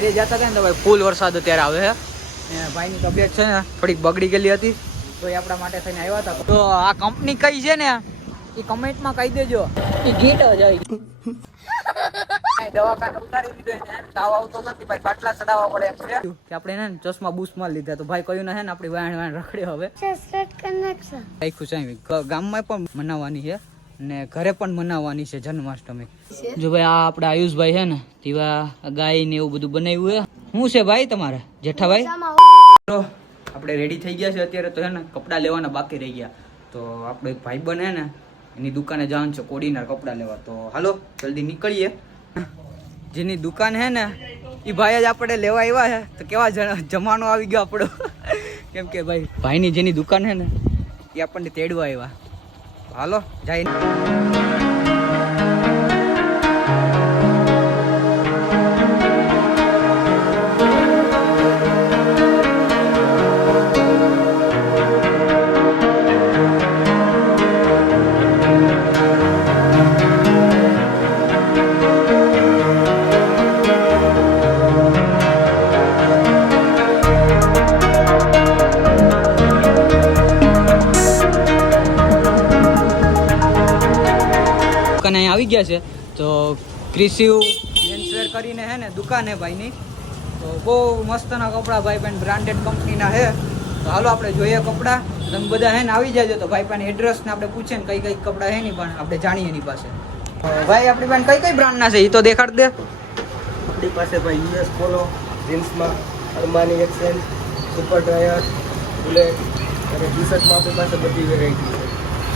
ઘરે જતા હતા ને તો ભાઈ ફૂલ વરસાદ અત્યારે આવે છે. ભાઈની તબિયત છે ને થોડીક બગડી ગયેલી હતી તો એ આપણા માટે થઈને આવ્યા હતા. તો આ કંપની કઈ છે ને એ કમેન્ટમાં કહી દેજો. એ ગીટ જાય દવાખાને ઉતારી દીધો એને તાવ આવતો નથી ભાઈ, બાટલા ચડાવવા પડે એમ છે કે આપણે એને ચશ્મા બૂસ્ટમાં લીધા. તો ભાઈ કયું ને આપણી વાણ રખડે હવે રાખ્યું છે. ગામમાં પણ મનાવવાની છે ને ઘરે પણ મનાવવાની છે જન્માષ્ટમી. જો ભાઈ આ આપણે આયુષભાઈ છે ને તેવા ગાય ને એવું બધું બનાવ્યું છે. શું છે ભાઈ તમારે જેઠાભાઈ? તો આપણે રેડી થઈ ગયા છે અત્યારે. તો છે ને કપડાં લેવાના બાકી રહી ગયા. તો આપણો એક ભાઈ બને ને એની દુકાને જવાનું છે કોડીના કપડાં લેવા. તો હાલો જલ્દી નીકળીએ. જેની દુકાન છે ને એ ભાઈ જ આપણે લેવા આવ્યા છે. તો કેવા જમાનો આવી ગયો આપણો કેમ કે ભાઈ ભાઈની જેની દુકાન છે ને એ આપણને તેડવા આવ્યા. હાલો જાય. અહીંયા આવી ગયા છે તો ક્રિસ્યુ મેન્સવેર કરીને હે ને દુકાન હે ભાઈની. તો બહુ મસ્તના કપડાં ભાઈ પણ બ્રાન્ડેડ કંપનીના છે. તો હાલો આપણે જોઈએ કપડાં. તમે બધા હે ને આવી જાજો. તો ભાઈ પણ એડ્રેસ ને આપણે પૂછે ને કઈ કઈ કપડાં હે નહીં પણ આપણે જાણીએ એની પાસે. ભાઈ આપણી પાસે કઈ કઈ બ્રાન્ડના છે એ તો દેખાડ દે. આપણી પાસે ભાઈ યુએસ પોલો જીન્સમાં અરમાની એક્સેલ, સુપર ટાયર, બુલેટ અને ટી શર્ટમાં આપણી પાસે બધી વેરાયટી છે.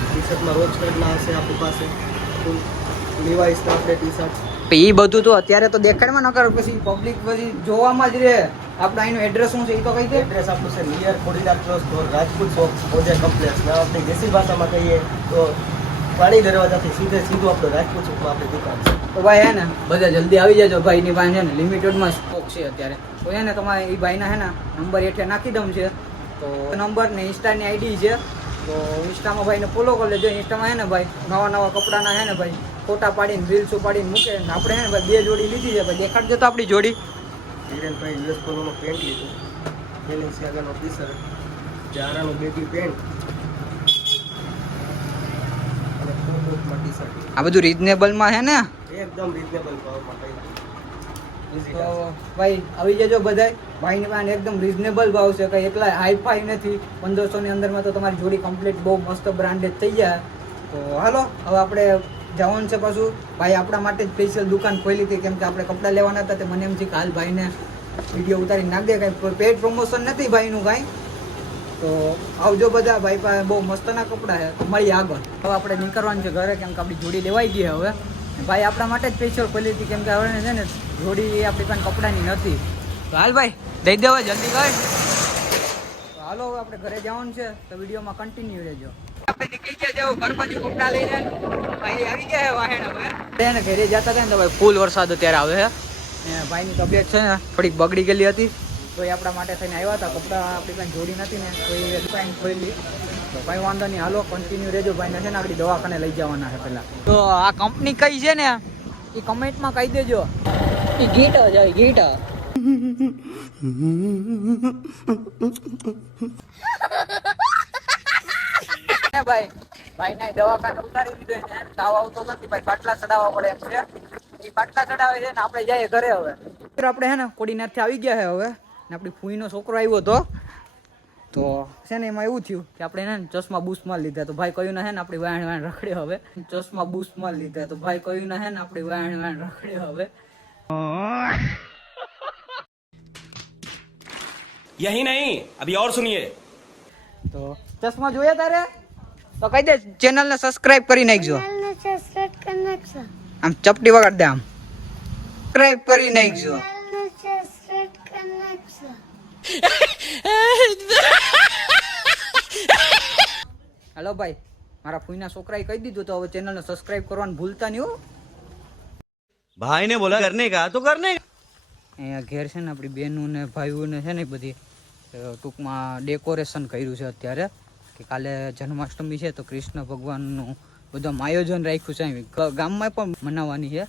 ટી શર્ટમાં રોજ કાર્ડના હશે આપણી પાસે. લિવાઇસના આપણે ટી શર્ટ એ બધું તો અત્યારે તો દેખાડમાં ન કરો પછી પબ્લિક પછી જોવામાં જ રહે. આપણે અહીંનું એડ્રેસ શું છે એ તો કહી દે. એડ્રેસ આપણું છે નિયર ખોડીનાર ક્લોઝ સ્ટોર, રાજપૂત ચોક, મોજા કમ્પ્લેક્સ. આપણી દેશી ભાષામાં કહીએ તો પાણી દરવાજાથી સીધું આપણે રાજપૂત ચોકમાં આપણી દુકાન છે. તો ભાઈ હે ને બધા જલ્દી આવી જાજો. ભાઈની પાસે છે ને લિમિટેડમાં સ્ટોક છે અત્યારે. તો હે ને તમારે એ ભાઈના હે ને નંબર હેઠે નાખી દઉં છે. તો નંબર ને ઇન્સ્ટાની આઈડી છે. તો ઇન્સ્ટામાં ભાઈને ફોલો કરી લેજો. ઇન્સ્ટામાં હે ને ભાઈ નવા કપડાના હે ને ભાઈ ફોટા પાડીને રીલ્સ પાડીને મૂકે. આપણે હે ને ભાઈ 2 જોડી લીધી છે ભાઈ. દેખાડજો તો આપણી જોડી. હિરેનભાઈ યુએસ પોલોનું પેન્ટ લીધું, બેલેન્સિયાગાનો ટી શર્ટ, જારાનું બેગી પેન્ટ અને કોટમાં ટી શર્ટ. આ બધું રીઝનેબલમાં હે ને? એકદમ રીઝનેબલ ભાવમાં કઈ. તો ભાઈ આવી જજો બધાય. ભાઈની પાસે એકદમ રીઝનેબલ ભાવ છે, કંઈ એટલા હાઈફાઈ નથી. 1500ની અંદરમાં તો તમારી જોડી કમ્પ્લીટ બહુ મસ્ત બ્રાન્ડેડ થઈ જાય. તો હાલો હવે આપણે જવાનું છે પાછું. ભાઈ આપણા માટે જ સ્પેશિયલ દુકાન ખોલી હતી કેમ કે આપણે કપડાં લેવાના હતા. તે મને એમ છે કે હાલ ભાઈને વિડીયો ઉતારી નાખ દે. કાંઈ પેડ પ્રમોશન નથી ભાઈનું કાંઈ. તો આવજો બધા. ભાઈ પાસે બહુ મસ્તના કપડાં છે. તો મળીએ આગળ. હવે આપણે નીકળવાનું છે ઘરે કેમ કે આપણી જોડી લેવાઈ ગઈ હવે. ભાઈ આપણા માટે જ સ્પેશિયલ ખોલી હતી કેમ કે હવે છે ને જોડી આપણી પાસે કપડાની નથી. તો હાલ ભાઈ દઈ દેવા જલ્દી કર. તો હાલો હવે આપણે ઘરે જવાનું છે. તો વિડીયોમાં કન્ટિન્યુ રહેજો. આપણે નીકળી ગયા જાવ ઘર બાજુ કપડાં લઈને. ભાઈ આવી ગયા વાહેણ હવે. એને ઘરે જતા હતા ને તો ભાઈ ફૂલ વરસાદ અત્યારે આવે છે. ને ભાઈની તબિયત છે ને થોડીક બગડી ગયેલી હતી તો એ આપણા માટે થઈને આવ્યા હતા. કપડાં આપણી પાસે જોડી નથી ને તો એ દુકાન ખોલી. તો કંઈ વાંધો નહીં હાલો કન્ટિન્યુ રહેજો. ભાઈને છે ને આપણી દવાખાને લઈ જવાના છે પહેલાં. તો આ કંપની કઈ છે ને એ કમેન્ટમાં કહી દેજો. એ ગીટ જાય ગીટ. ભાઈ ભાઈને દવાખાને ઉતારી દીધો એને તાવ આવતો નથી ભાઈ. બાટલા ચડાવવા પડે એમ છે. એ બાટલા ચડાવે છે ને આપણે જઈએ ઘરે હવે. આપણે હે ને કોડીનારથી આવી ગયા છે હવે. ને આપણી ફૂઈનો છોકરો આવ્યો હતો તો છે ને એમાં એવું થયું કે આપણે ને ચશ્મા બૂસ્ટમાં લીધા. તો ભાઈ કયું ના હે ને આપણી વાણ રખડે હવે. ચશ્મા બૂસ્ટમાં લીધા. તો ભાઈ કયું ના હે ને આપણી વાણ રખડે હવે. यही नहीं अभी और सुनिए. તો ચશ્મા જોયા તારે તો કહી દે ચેનલને સબસ્ક્રાઇબ કરી નાખજો. આમ ચપટી વગાડ દે. આમ સબસ્ક્રાઇબ કરી નાખજો. હેલો ભાઈ મારા ફૂઈના છોકરાએ કહી દીધું તો હવે ચેનલને સબસ્ક્રાઇબ કરવાનું ભૂલતા નહીં હો. भाई ने बोला करने का तो करने का. અહીંયા ઘેર છે ને આપણી બહેનો ને ભાઈઓ ને છે ને બધી ટૂંકમાં ડેકોરેશન કર્યું છે અત્યારે કે કાલે જન્માષ્ટમી છે તો કૃષ્ણ ભગવાનનું બધું આયોજન રાખ્યું છે. ગામમાં પણ મનાવવાની છે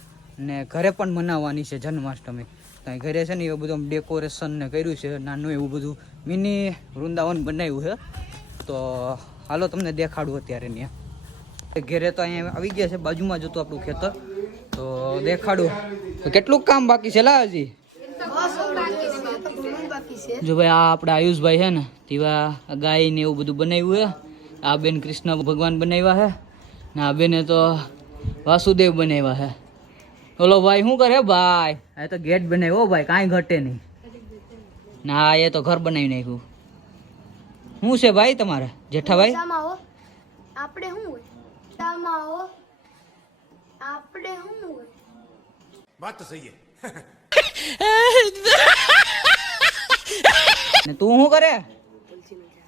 ને ઘરે પણ મનાવવાની છે જન્માષ્ટમી. ત્યાં ઘરે છે ને એવું બધું ડેકોરેશન ને કર્યું છે, નાનું એવું બધું મિની વૃંદાવન બનાવ્યું છે. તો હાલો તમને દેખાડું અત્યારે ત્યાં ઘરે તો અહીંયા આવી ગયા છે, બાજુમાં જતું આપણું ખેતર. તો દેખાડું તો કેટલું કામ બાકી છે લા હજી. જો ભાઈ આ આપણે આયુષભાઈ છે ને તેવા ગાય ને એવું બધું બનાવ્યું છે. આ બેન કૃષ્ણ ભગવાન બનાવ્યા છે ને આ બેને તો વાસુદેવ બનાવ્યા છે. ઓલો ભાઈ શું કરે ભાઈ? આ તો ગેટ બનાવ્યો ભાઈ, કાંઈ ઘટે નહીં. ના એ તો ઘર બનાવી નાખ્યું. શું છે ભાઈ તમારે જેઠાભાઈ? આપણે શું હોય તામાઓ આપણે શું હોય बात तो सही है. ને તું શું કરે?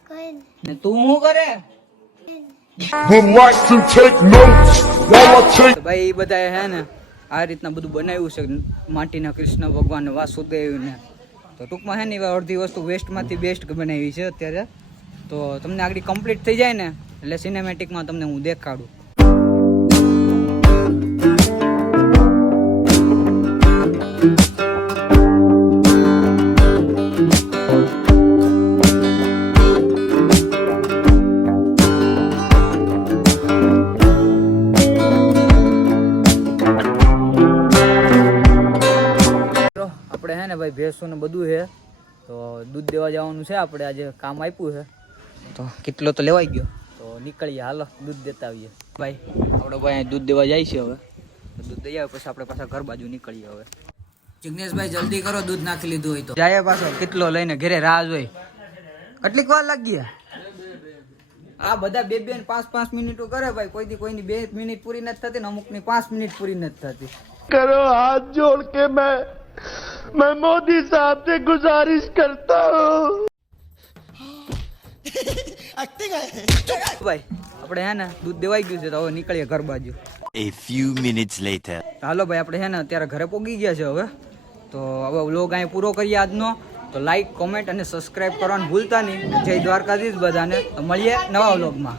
કઈ ને તું શું કરે? Would like to take notes while I take. ભાઈ એ બધા હે ને આ રીતના બધું બનાવ્યું છે માટીના કૃષ્ણ ભગવાન વાસુદેવ ને. તો ટૂંકમાં હે ને એવા અડધી વસ્તુ વેસ્ટમાંથી બેસ્ટ બનાવી છે અત્યારે. તો તમને આગળ કમ્પ્લીટ થઈ જાય ને એટલે સિનેમેટિકમાં તમને હું દેખાડું. આપણે હે ને ભાઈ ભેંસો ને બધું છે તો દૂધ દેવા જવાનું છે. આપણે આજે કામ આપ્યું છે તો કેટલો તો લેવાઈ ગયો. તો નીકળીએ હાલો દૂધ દેતા આવીએ. ભાઈ આપણે ભાઈ દૂધ દેવા જાય છે. હવે દૂધ દઈ આવે પછી આપણે પાછા ઘર બાજુ નીકળીએ. હવે જિગ્નેશભાઈ જલ્દી કરો, દૂધ નાખી લીધું હોય તો જાય પાછો કેટલો લઈને ઘરે રાહ જોઈ. કેટલીક વાર લાગી આ બધા 2-2 ને 5-5 મિનિટો કરે ભાઈ. કોઈની 2 મિનિટ પૂરી નથી થતી ને અમુકની 5 મિનિટ પૂરી નથી થતી. करो हाथ जोड़ के मैं मोदी साहब से गुजारिश करता हूँ. ભાઈ આપણે હે ને દૂધ દેવાઈ ગયું છે તો હવે નીકળીએ ઘર બાજુ. A few minutes later. હાલો ભાઈ આપણે છે ને અત્યારે ઘરે પહોંચી ગયા છે. હવે તો હવે વ્લોગ અહીં પૂરો કરીએ આજનો. તો લાઈક, કોમેન્ટ અને સબસ્ક્રાઈબ કરવાનું ભૂલતા નહીં. જય દ્વારકાધીશ બધાને. તો મળીએ નવા વ્લોગમાં.